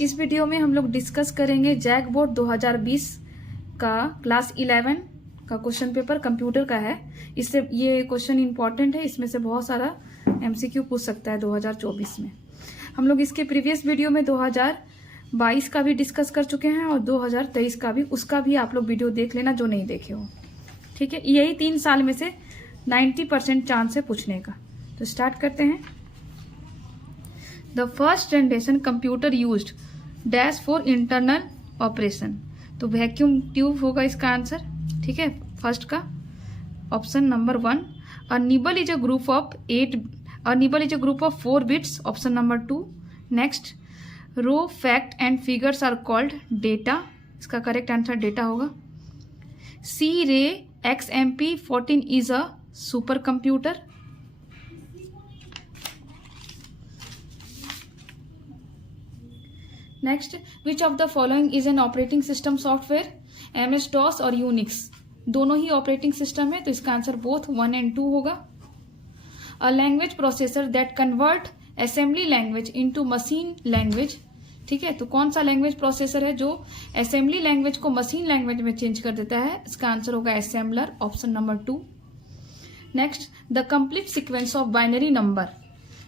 इस वीडियो में हम लोग डिस्कस करेंगे जैक बोर्ड 2020 का क्लास 11 का क्वेश्चन पेपर कंप्यूटर का है। इससे ये क्वेश्चन इंपॉर्टेंट है, इसमें से बहुत सारा एमसीक्यू पूछ सकता है 2024 में। हम लोग इसके प्रीवियस वीडियो में 2022 का भी डिस्कस कर चुके हैं और 2023 का भी, उसका भी आप लोग वीडियो देख लेना जो नहीं देखे हो। ठीक है, यही 3 साल में से 90% चांस है पूछने का। तो स्टार्ट करते हैं। The first generation computer used dash for internal operation. तो वैक्यूम ट्यूब होगा इसका आंसर। ठीक है, फर्स्ट का option number 1। A nibble is a group of 4 bits, option number 2। Next, raw fact and figures are called data, इसका correct answer data होगा। Cray XMP14 is a supercomputer. Next, which of the following is an operating system software, MS-DOS और Unix, दोनों ही operating system है, तो इसका answer both 1 और 2 होगा। A language processor that convert assembly language into machine language. ठीक है, तो कौन सा लैंग्वेज प्रोसेसर है जो असेंबली लैंग्वेज को मशीन लैंग्वेज में चेंज कर देता है, इसका आंसर होगा assembler, option number 2। Next, the complete sequence of binary number.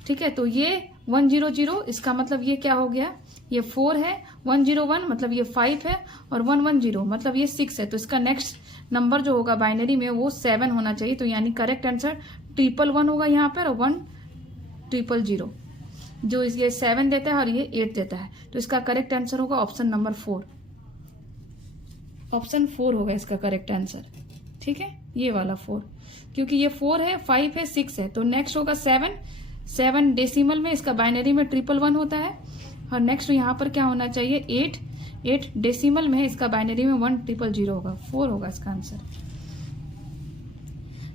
ठीक है, तो ये 100, इसका मतलब ये क्या हो गया, ये 4 है, 101 मतलब ये 5 है, और 110 मतलब ये 6 है। तो इसका नेक्स्ट नंबर जो होगा बाइनरी में वो 7 होना चाहिए। तो यानी करेक्ट आंसर 111 होगा यहाँ पर, और 1000 जो ये 7 देता है और ये 8 देता है। तो इसका करेक्ट आंसर होगा ऑप्शन नंबर 4। ऑप्शन 4 होगा इसका करेक्ट आंसर। ठीक है, ये वाला 4, क्योंकि ये 4 है, 5 है, 6 है। तो नेक्स्ट होगा 7 डेसिमल में, इसका बाइनरी में 111 होता है। और नेक्स्ट यहाँ पर क्या होना चाहिए, 8 डेसिमल में है, इसका बाइनरी में 1000 होगा, 4 होगा इसका आंसर।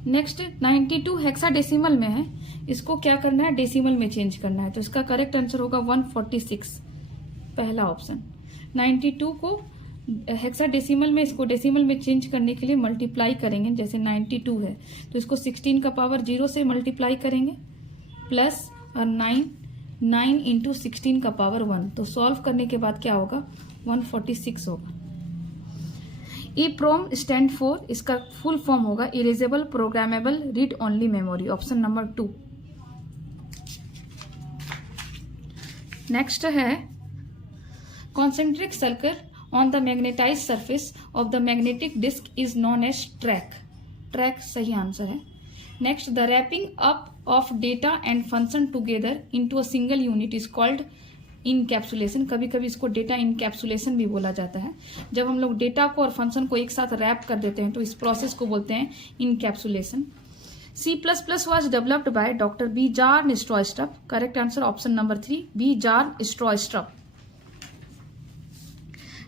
नेक्स्ट 92 हेक्साडेसिमल में है, इसको क्या करना है, डेसिमल में चेंज करना है। तो इसका करेक्ट आंसर होगा 146, पहला ऑप्शन। 92 को हेक्साडेसिमल में, इसको डेसिमल में चेंज करने के लिए मल्टीप्लाई करेंगे। जैसे 92 है तो इसको 16 का पावर 0 से मल्टीप्लाई करेंगे, प्लस और 9 इंटू 16 का पावर 1। तो सॉल्व करने के बाद क्या होगा, 146 होगा। EEPROM स्टैंड फॉर, इसका फुल फॉर्म होगा erasable programmable read only memory, option number 2। Next है concentric circle on the magnetize surface of the magnetic disk is known as track सही आंसर है। Next, the wrapping up of data and function together into a single unit is called encapsulation. कभी कभी इसको data encapsulation भी बोला जाता है। जब हम लोग डेटा को और फंक्शन को एक साथ रैप कर देते हैं तो इस प्रोसेस को बोलते हैं encapsulation. C++ was developed by Dr. B. Jar Stroistrup. Correct answer option number 3, B. Jar Stroistrup.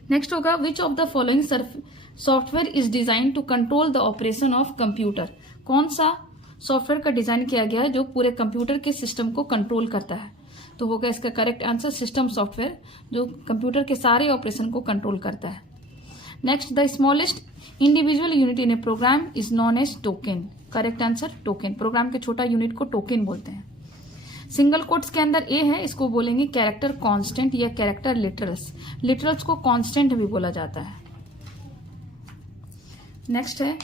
Next होगा which of the following software is design to control the operation of computer. कौन सा software का design किया गया है जो पूरे computer के सिस्टम को कंट्रोल करता है। तो होगा इसका करेक्ट आंसर सिस्टम सॉफ्टवेयर, जो कंप्यूटर के सारे ऑपरेशन को कंट्रोल करता है। Next, the smallest individual unit in a program is known as token. Correct answer token, program के छोटा यूनिट को टोकन बोलते हैं। सिंगल कोट्स के अंदर ए है, इसको बोलेंगे कैरेक्टर कांस्टेंट या कैरेक्टर लिटरल्स को कांस्टेंट भी बोला जाता है। नेक्स्ट है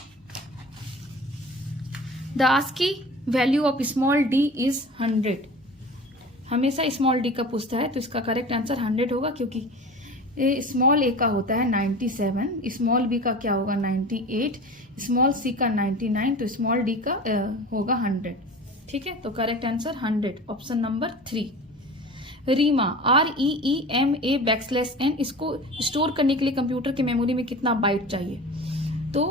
the ASCII value of small d is 100। हमेशा स्मॉल d का पूछता है, तो इसका करेक्ट आंसर 100 होगा, क्योंकि स्मॉल a का होता है 97, स्मॉल b का क्या होगा 98, स्मॉल c का 99, तो स्मॉल d का होगा 100। ठीक है, तो correct answer 100, option number 3। Reema REEMA \n, इसको स्टोर करने के लिए कंप्यूटर के मेमोरी में कितना बाइट चाहिए। तो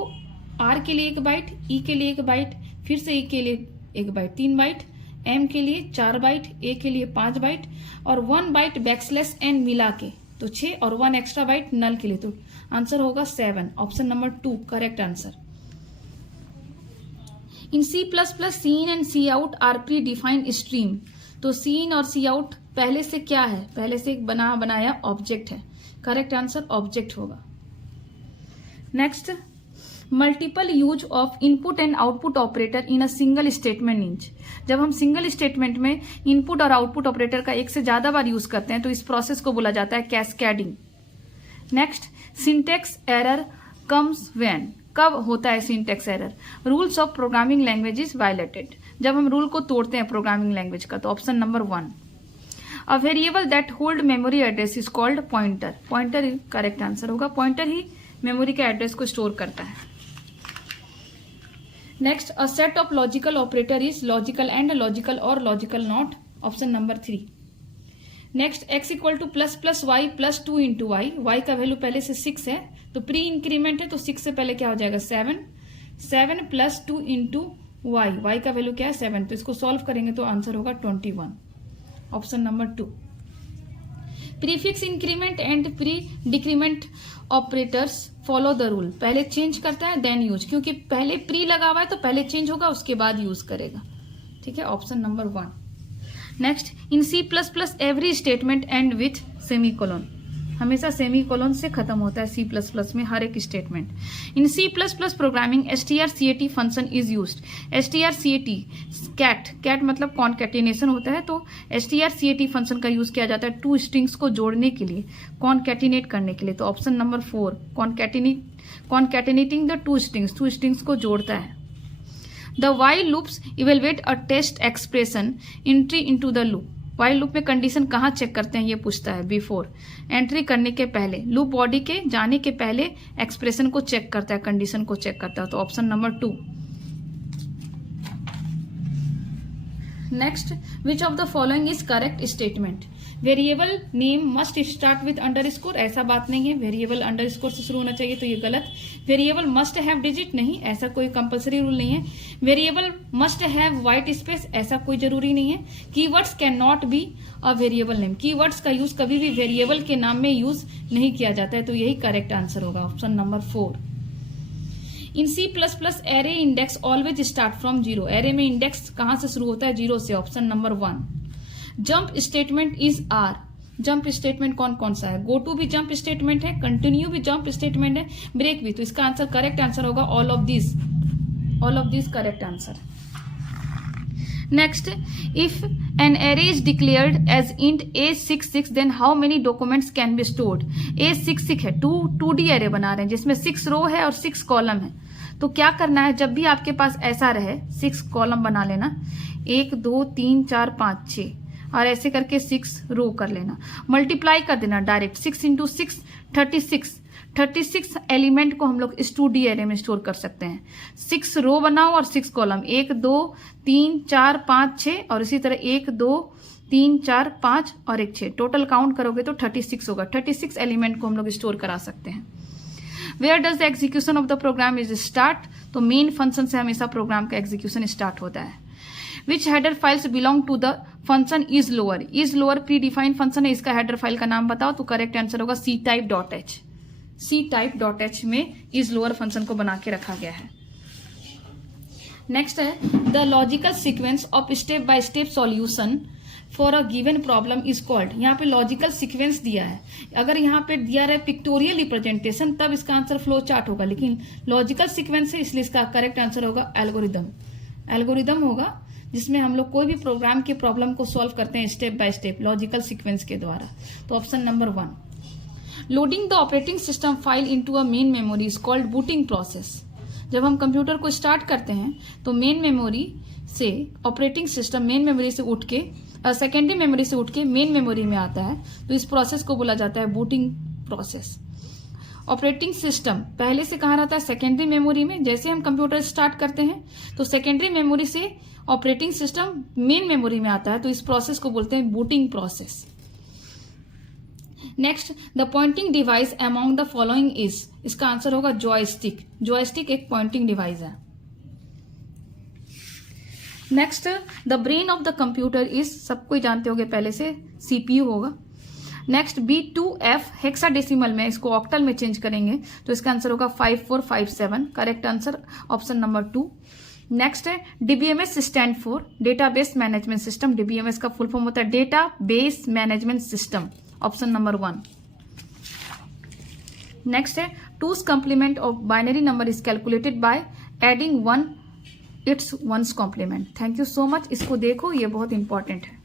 R के लिए 1 बाइट, E के लिए 1 बाइट, फिर से E के लिए 1 बाइट, 3 बाइट, M के लिए 4 बाइट, A के लिए 5 बाइट, और 1 बाइट \n मिला के तो 6, और 1 एक्स्ट्रा बाइट नल के लिए। तो आंसर होगा 7, option number 2 correct answer. In C++ cin and cout are predefined stream. तो सीन और सी आउट पहले से क्या है, पहले से एक बनाया ऑब्जेक्ट है। करेक्ट आंसर ऑब्जेक्ट होगा। Next, multiple use of input and output operator in a single statement inch. जब हम सिंगल स्टेटमेंट में इनपुट और आउटपुट ऑपरेटर का एक से ज्यादा बार यूज करते हैं तो इस प्रोसेस को बोला जाता है cascading. Next, syntax error comes when. कब होता है syntax error? Rules of programming language is violated. जब हम रूल को तोड़ते हैं प्रोग्रामिंग लैंग्वेज का। तो option number 1। A variable that hold memory address is called pointer. Pointer correct answer होगा। पॉइंटर ही मेमोरी के एड्रेस को स्टोर करता है। Next, a set of logical operator is logical and, logical or logical not. Option number 3। Next, x equal to plus plus Y plus 2 into Y. Y का value पहले से 6 है तो प्री इंक्रीमेंट है तो 6 से पहले क्या हो जाएगा 7। 7 प्लस 2 इंटू वाई। वाई का वैल्यू क्या है 7, तो इसको सॉल्व करेंगे तो आंसर होगा 21। Option number 2। Prefix increment and pre decrement operators follow the rule. पहले चेंज करता है देन यूज, क्योंकि पहले प्री लगा हुआ है तो पहले चेंज होगा उसके बाद यूज करेगा। ठीक है, option number 1। Next, in C++ every statement end with semicolon. हमेशा सेमीकोलन से खत्म होता है C++ में हर एक statement. In C++ programming strcat function is used. strcat cat मतलब कॉन्कैटिनेशन होता है, तो strcat फंक्शन का यूज किया जाता है टू स्ट्रिंग्स को जोड़ने के लिए, कॉन्कैटिनेट करने के लिए। तो option number 4, concatenating the two strings को जोड़ता है। The while loops evaluate a test expression entry into the loop. While loop में कंडीशन कहाँ चेक करते हैं ये पूछता है। बिफोर, एंट्री करने के पहले, लूप बॉडी के जाने के पहले एक्सप्रेशन को चेक करता है, कंडीशन को चेक करता है। तो option number 2। Next, which of the following is correct statement? Variable name must start with underscore. ऐसा बात नहीं है, वेरिएबल अंडरस्कोर से शुरू होना चाहिए तो ये गलत। वेरिएबल मस्ट हैव डिजिट, नहीं, ऐसा कोई कंपलसरी रूल नहीं है। Variable must have white space, ऐसा कोई जरूरी नहीं है। Keywords can not be a variable name. Keywords का यूज कभी भी वेरिएबल के नाम में यूज नहीं किया जाता है, तो यही करेक्ट आंसर होगा। Option number 4। In C++ array index always start from 0। Array में इंडेक्स कहां से शुरू होता है? 0 से। Option number 1। Jump statement is are. Jump statement कौन कौन सा है? गो टू भी जंप स्टेटमेंट है, कंटिन्यू भी जंप स्टेटमेंट है, ब्रेक भी। तो इसका आंसर करेक्ट आंसर होगा all of this correct answer. Next, if an array is declared as int A66 then how many documents can be stored? A66 है, 2D array बना रहे हैं जिसमें 6 रो है और 6 कॉलम है। तो क्या करना है, जब भी आपके पास ऐसा रहे 6 कॉलम बना लेना, 1 2 3 4 5 6 और ऐसे करके 6 रो कर लेना, मल्टीप्लाई कर देना डायरेक्ट। 6 इंटू 6 36 एलिमेंट को हम लोग इस 2D एरे में स्टोर कर सकते हैं। 6 रो बनाओ और 6 कॉलम, 1 2 3 4 5 6 और इसी तरह 1 2 3 4 5 और 1 6। टोटल काउंट करोगे तो 36 होगा। 36 एलिमेंट को हम लोग स्टोर करा सकते हैं। Where does the execution of the program is start? तो मेन फंक्शन से हमेशा प्रोग्राम का एग्जीक्यूशन स्टार्ट होता है। Which header files belong to the function is lower? Is lower predefined function है, इसका हेडर फाइल का नाम बताओ। तो करेक्ट आंसर होगा ctype.h। ctype.h में इज लोअर फंक्शन को बना के रखा गया है। नेक्स्ट है the logical sequence of step by step solution for a given problem is called. यहाँ पे लॉजिकल सीक्वेंस दिया है, अगर यहाँ पे दिया रहे पिक्टोरियल रिप्रेजेंटेशन तब इसका आंसर फ्लो चार्ट होगा, लेकिन लॉजिकल सीक्वेंस है इसलिए इसका करेक्ट आंसर होगा एल्गोरिदम। एल्गोरिदम होगा जिसमें हम लोग कोई भी प्रोग्राम के प्रॉब्लम को सॉल्व करते हैं step by step logical sequence के द्वारा। तो option number 1। Loading the operating system file into a main memory is called booting process. जब हम कंप्यूटर को स्टार्ट करते हैं तो मेन मेमोरी से ऑपरेटिंग सिस्टम मेन मेमोरी से उठ के सेकेंडरी मेमोरी से उठ के मेन मेमोरी में आता है, तो इस प्रोसेस को बोला जाता है बूटिंग प्रोसेस। ऑपरेटिंग सिस्टम पहले से कहाँ रहता है? सेकेंडरी मेमोरी में। जैसे हम कंप्यूटर स्टार्ट करते हैं तो सेकेंडरी मेमोरी से ऑपरेटिंग सिस्टम मेन मेमोरी में आता है, तो इस प्रोसेस को बोलते हैं booting process. Next, the pointing device among the following is. इसका आंसर होगा जॉयस्टिक। जॉयस्टिक एक पॉइंटिंग डिवाइस है। Next, the brain of the computer is, सबको जानते होंगे पहले से, CPU होगा। नेक्स्ट, B2F हेक्साडेसिमल में, इसको ऑक्टल में चेंज करेंगे तो इसका आंसर होगा 5457। Correct answer option number 2। Next है DBMS stand for database management system. DBMS का फुल फॉर्म होता है data base management system. Option number 1। Next है 2's complement of binary number is calculated by adding 1 its 1's complement. Thank you so much. इसको देखो, ये बहुत important है.